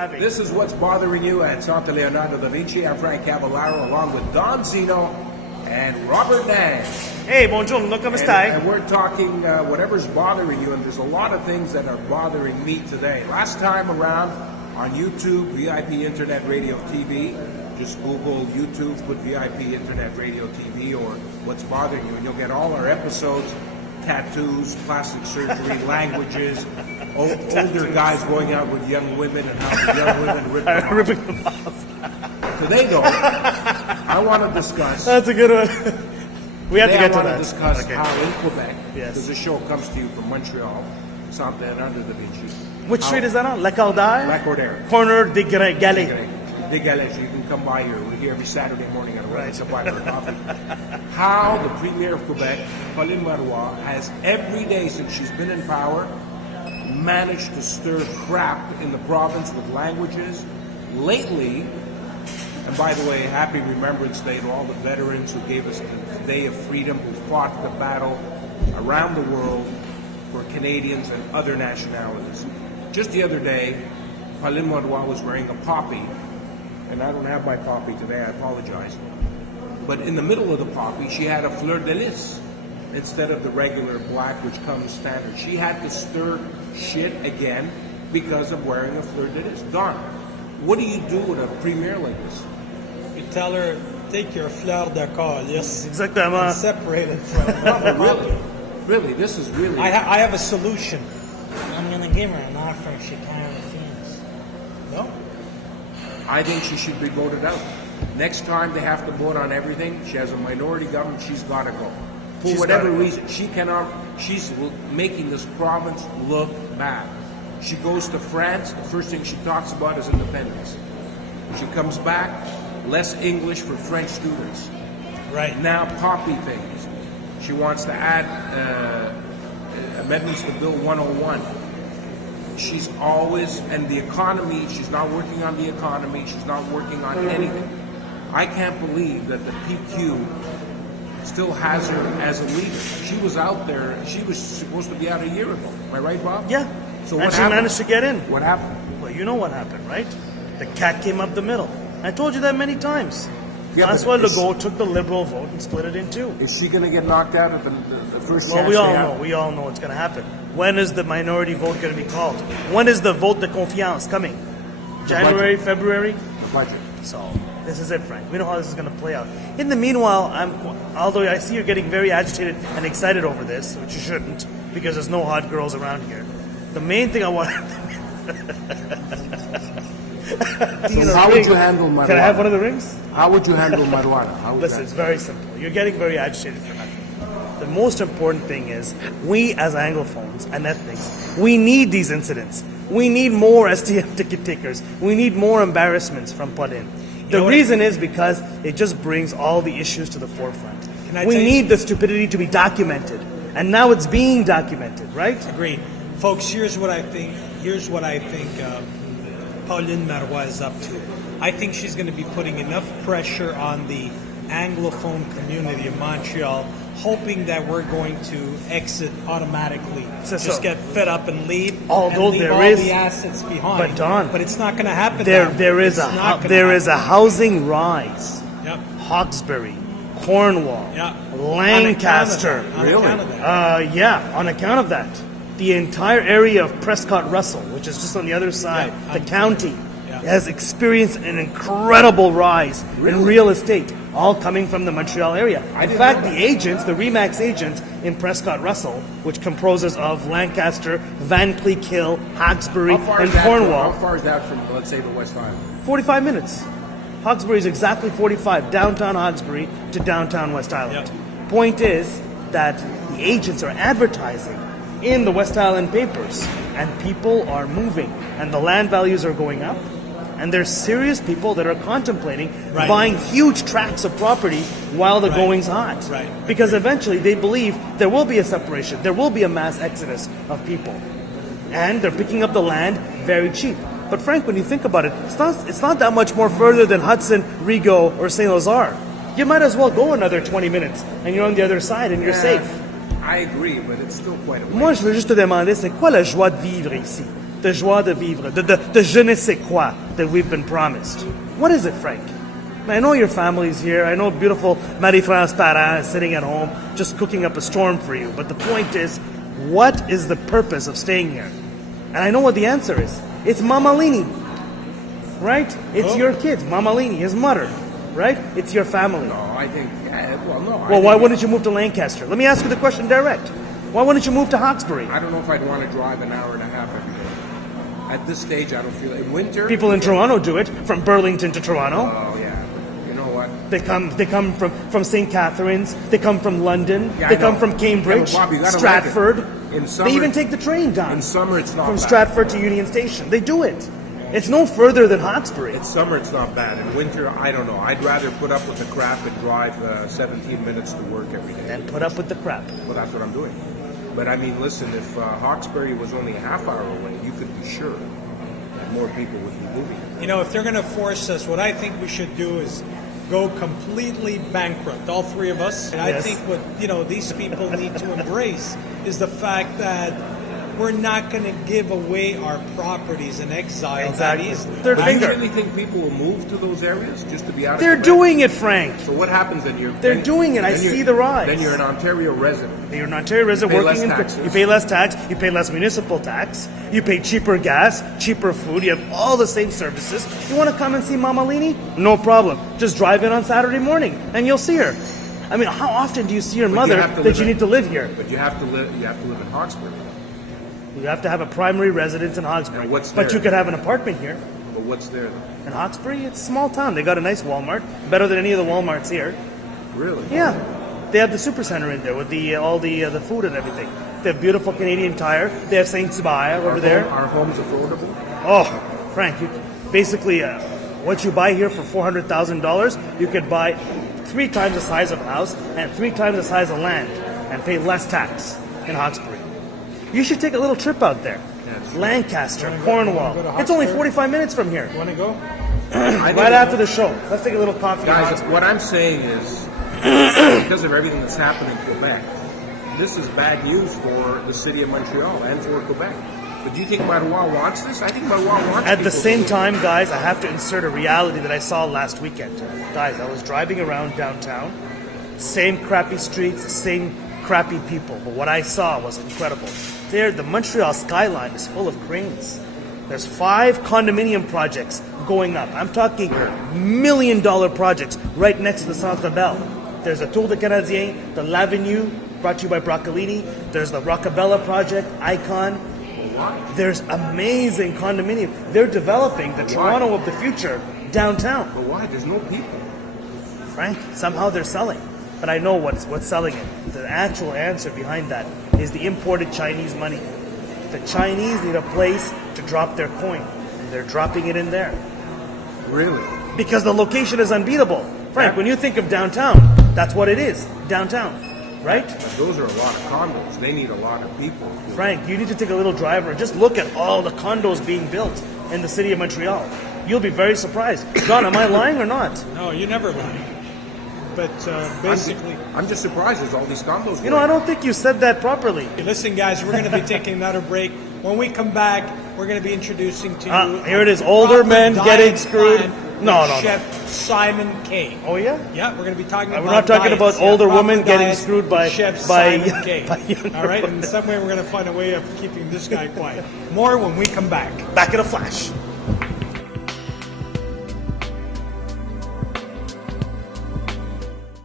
having. This is What's Bothering You at Santa Leonardo da Vinci. I'm Frank Cavallaro along with Don Zeno and Robert Nash. Hey, buongiorno, come stai? And we're talking whatever's bothering you, and there's a lot of things that are bothering me today. Last time around on YouTube, VIP Internet Radio TV, just Google YouTube, put VIP Internet Radio TV or What's Bothering You, and you'll get all our episodes, tattoos, plastic surgery, languages, older guys going out with young women and how the young women rip them off. Today, though, I want to discuss... That's a good one. We have to get to that. I want to discuss how in Quebec, yes, because the show comes to you from Montreal, Santa Leonardo da Vinci. Which street is that on? Lacordaire? Lacordaire. Corner de Galais. De Galais. You can come by here. We're here every Saturday morning at 11 to buy our coffee. How the Premier of Quebec, Pauline Marois, has every day since she's been in power managed to stir crap in the province with languages. Lately, and by the way, happy Remembrance Day to all the veterans who gave us the Day of Freedom, who fought the battle around the world for Canadians and other nationalities. Just the other day, Pauline Marois was wearing a poppy, and I don't have my poppy today, I apologize. But in the middle of the poppy, she had a fleur de lis instead of the regular black, which comes standard. She had to stir shit again because of wearing a fleur de lis. Don, what do you do with a premier like this? You tell her, take your fleur de colis Exactement. and separate it from Really, this is really... I have a solution. I'm going to give her an offer if she can't refuse. No? I think she should be voted out. Next time they have to vote on everything, she has a minority government, she's got to go. For whatever reason, she's making this province look bad. She goes to France, the first thing she talks about is independence. She comes back, less English for French students. Right. Now, poppy things. She wants to add amendments to Bill 101. She's always, and the economy, she's not working on the economy, she's not working on anything. I can't believe that the PQ still has her as a leader. She was out there, she was supposed to be out a year ago. Am I right, Bob? Yeah. So and what she happened? managed to get in. What happened? Well, you know what happened, right? The cat came up the middle. I told you that many times. Yeah, François but Legault took the Liberal vote and split it in two. Is she going to get knocked out at the first chance Well, we they all have? know. We all know what's going to happen. When is the minority vote going to be called? When is the vote de confiance coming? January, February? The budget. So this is it, Frank. We know how this is going to play out. In the meanwhile, although I see you're getting very agitated and excited over this, which you shouldn't, because there's no hot girls around here. The main thing I want... So how would you handle marijuana? Can I have one of the rings? How would you handle marijuana? Listen, it's very simple. You're getting very agitated for nothing. The most important thing is, we as Anglophones and ethnics, we need these incidents. We need more STM ticket takers. We need more embarrassments from Pauline. The reason is because it just brings all the issues to the forefront. We need the stupidity to be documented. And now it's being documented, right? Agreed. Folks, here's what I think Pauline Marois is up to. I think she's going to be putting enough pressure on the Anglophone community of Montreal, hoping that we're going to exit automatically. Just get fed up and leave. Although and leave there all is the assets behind. But Don, but it's not going to happen. There is a housing rise. Yep. Hawkesbury, Cornwall, Lancaster. Really? Yeah, on account of that. The entire area of Prescott-Russell, which is just on the other side, the county, has experienced an incredible rise in real estate, all coming from the Montreal area. In fact, the agents, the RE/MAX agents in Prescott-Russell, which composes of Lancaster, Van Cleek Hill, Hawkesbury, and Cornwall. How far is that from, let's say, the West Island? 45 minutes. Hawkesbury is exactly 45, downtown Hawkesbury to downtown West Island. Yep. Point is that the agents are advertising in the West Island papers, and people are moving, and the land values are going up, and there's serious people that are contemplating buying huge tracts of property while the going's hot. Because eventually they believe there will be a separation, there will be a mass exodus of people, and they're picking up the land very cheap. But Frank, when you think about it, it's not that much more further than Hudson, Rigaud, or St. Lazare. You might as well go another 20 minutes, and you're on the other side, and you're safe. I agree, but it's still quite a way. Moi, je veux juste te demander, c'est quoi la joie de vivre ici? the joie de vivre, the je ne sais quoi that we've been promised. What is it, Frank? I know your family's here. I know beautiful Marie-France Parent is sitting at home just cooking up a storm for you. But the point is, what is the purpose of staying here? And I know what the answer is. It's Mama Lini, right? It's your kids. Mama Lini, his mother, right? It's your family. No, I think, no. Well, why wouldn't you move to Lancaster? Let me ask you the question direct. Why wouldn't you move to Hawkesbury? I don't know if I'd want to drive an hour and a half every day. At this stage, I don't feel it. In winter... People in Toronto do it, from Burlington to Toronto. Oh, yeah. You know what? They come from St. Catharines. They come from London. Yeah, they I know. come from Cambridge, Yeah, but Bob, you gotta Stratford. like it. In summer, they even take the train down. In summer, it's not from bad. Stratford to Union Station. They do it. It's no further than Hawkesbury. In summer, it's not bad. In winter, I don't know. I'd rather put up with the crap and drive 17 minutes to work every day. And put up with the crap. Well, that's what I'm doing. But I mean, listen, if Hawkesbury was only a half hour away, you could be sure that more people would be moving. You know, if they're going to force us, what I think we should do is go completely bankrupt, all three of us. And I Yes. think what, these people need to embrace is the fact that we're not going to give away our properties in exile Exactly. that easily. Third Do you finger. really think people will move to those areas just to be out of They're Quebec? doing it, Frank. So what happens then? They're doing it. I see the rise. Then you're an Ontario resident. You're an Ontario resident You pay working less in. taxes. You pay less tax. You pay less municipal tax. You pay cheaper gas, cheaper food. You have all the same services. You want to come and see Mama Lini? No problem. Just drive in on Saturday morning, and you'll see her. I mean, how often do you see your But mother you have to that live you in- need to live here? But you have to live in Hawkesbury. You have to have a primary residence in Hawkesbury. And what's but there? you could have an apartment here. But what's there? In Hawkesbury, it's a small town. They got a nice Walmart, better than any of the Walmarts here. Really? Yeah, they have the supercenter in there with all the food and everything. They have beautiful Canadian Tire. They have Saint Sabaya over there. Our homes affordable? Oh, Frank, basically, what you buy here for $400,000, you could buy 3 times the size of a house and 3 times the size of land and pay less tax in Hawkesbury. You should take a little trip out there. Yes. Lancaster, You wanna Cornwall. go to It's only Hawkesbury? 45 minutes from here. You want to go? Right after the show. Let's take a little coffee. in Guys, Hawkesbury. what I'm saying is, because of everything that's happened in Quebec, this is bad news for the city of Montreal and for Quebec. But do you think Marois wants this? I think Marois wants At the people same to- time, guys, I have to insert a reality that I saw last weekend. Guys, I was driving around downtown. Same crappy streets, same crappy people. But what I saw was incredible. There, the Montreal skyline is full of cranes. There's 5 condominium projects going up. I'm talking $1 million projects right next to the Centre Bell. There's the Tour de Canadien, the L'Avenue, brought to you by Broccolini. There's the Rockabella project, Icon. There's amazing condominium. They're developing the Toronto of the future downtown. But why? There's no people. Frank, somehow they're selling. But I know what's selling it. The actual answer behind that is the imported Chinese money. The Chinese need a place to drop their coin, and they're dropping it in there. Really? Because the location is unbeatable. Frank, Yeah. when you think of downtown, that's what it is, downtown, right? But those are a lot of condos. They need a lot of people. Frank, you need to take a little drive and just look at all the condos being built in the city of Montreal. You'll be very surprised. John, am I lying or not? No, you never lie. But basically, I'm just surprised there's all these condos. You know, I don't think you said that properly. listen, guys, we're going to be taking another break. When we come back, we're going to be introducing to you. Here it is, a older proper men diet getting screwed. plan No, with no, no. Chef Simon K. Oh, yeah? Yeah, we're going to be talking about We're not talking diets, about older proper women getting diets screwed with by Chef Simon K. by younger All right, women. in some way we're going to find a way of keeping this guy quiet. More when we come back. Back in a flash.